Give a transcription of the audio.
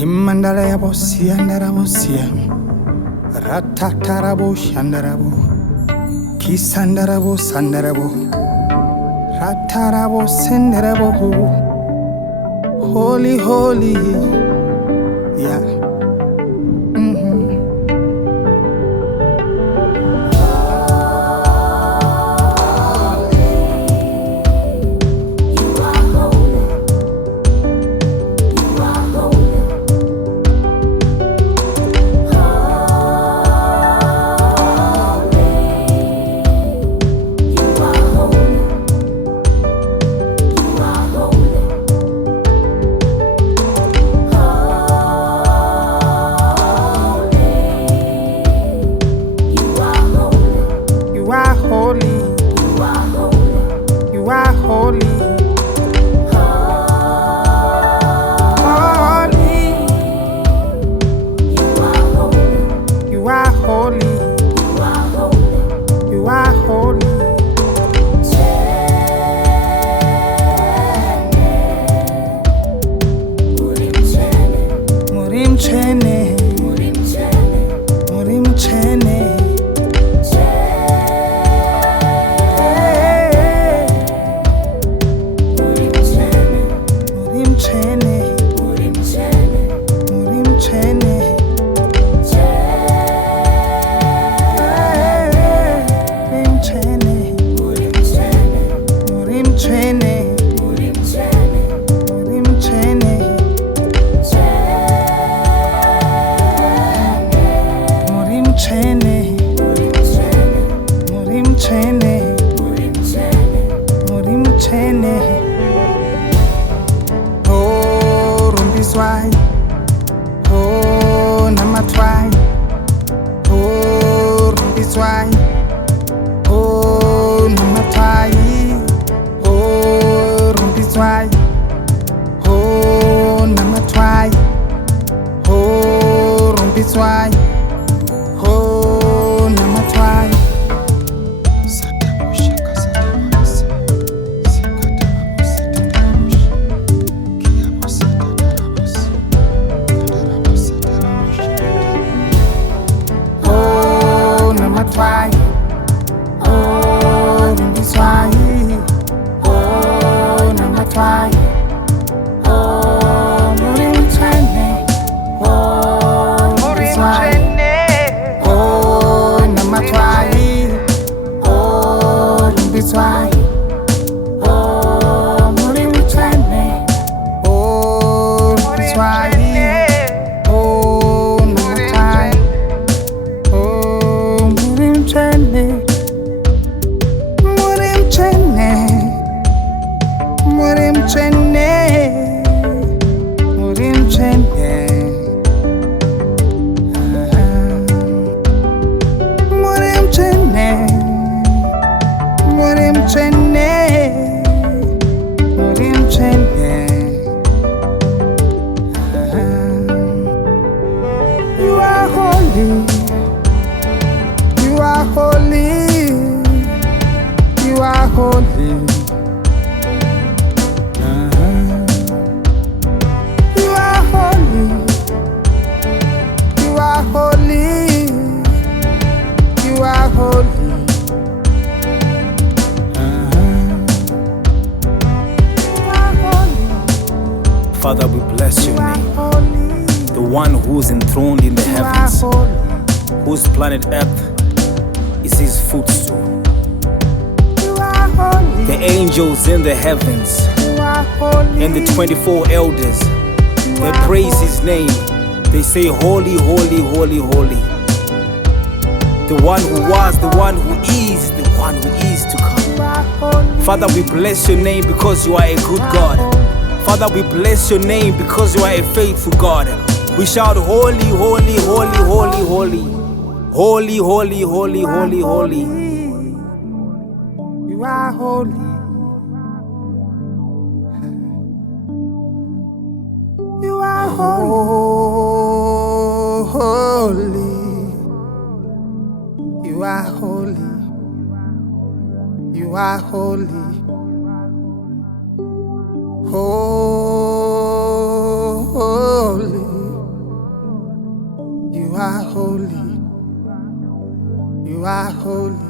Imandala ya bosia ndara bosia Ratatara shandara bo Kisandara bo sandara bo Ratara bo sendara bo Holy, holy, yeah. You are holy. You are holy. Holy. You are holy. You are holy. Murimchene. Murimchene. Oh, rumbiswai. Oh, namatwai. Oh, rumbiswai. Oh, namatwai. Oh, rumbiswai. Oh, namatwai. Oh, rumbiswai. Oh, namatwai. Oh, namatwai. Oh, rumbiswai. Oh, namatwai. Oh, murimchene. Oh, rumbiswai. Oh, namatwai. Oh, rumbiswai. Oh, murimchene. Oh, rumbiswai. Oh, namatwai. Oh, murimchene. Murimchene. Murimchene. Murimchene. Murimchene. Murimchene. Murimchene. You are holy. You are holy. You are holy. You are holy. You are holy. You are holy. Father, we bless your name, the one who's enthroned in the heavens, whose planet Earth is his footstool. The angels in the heavens and the 24 elders, they praise his name. They say, holy, holy, holy, holy. The one who was, the one who is, the one who is to come. Father, we bless your name because you are a good God. Father, we bless your name because you are a faithful God. We shout, holy, holy, holy, holy, holy. Holy, holy, holy, holy, holy. You are holy. You are holy. You are holy. You are holy. Holy. You are holy.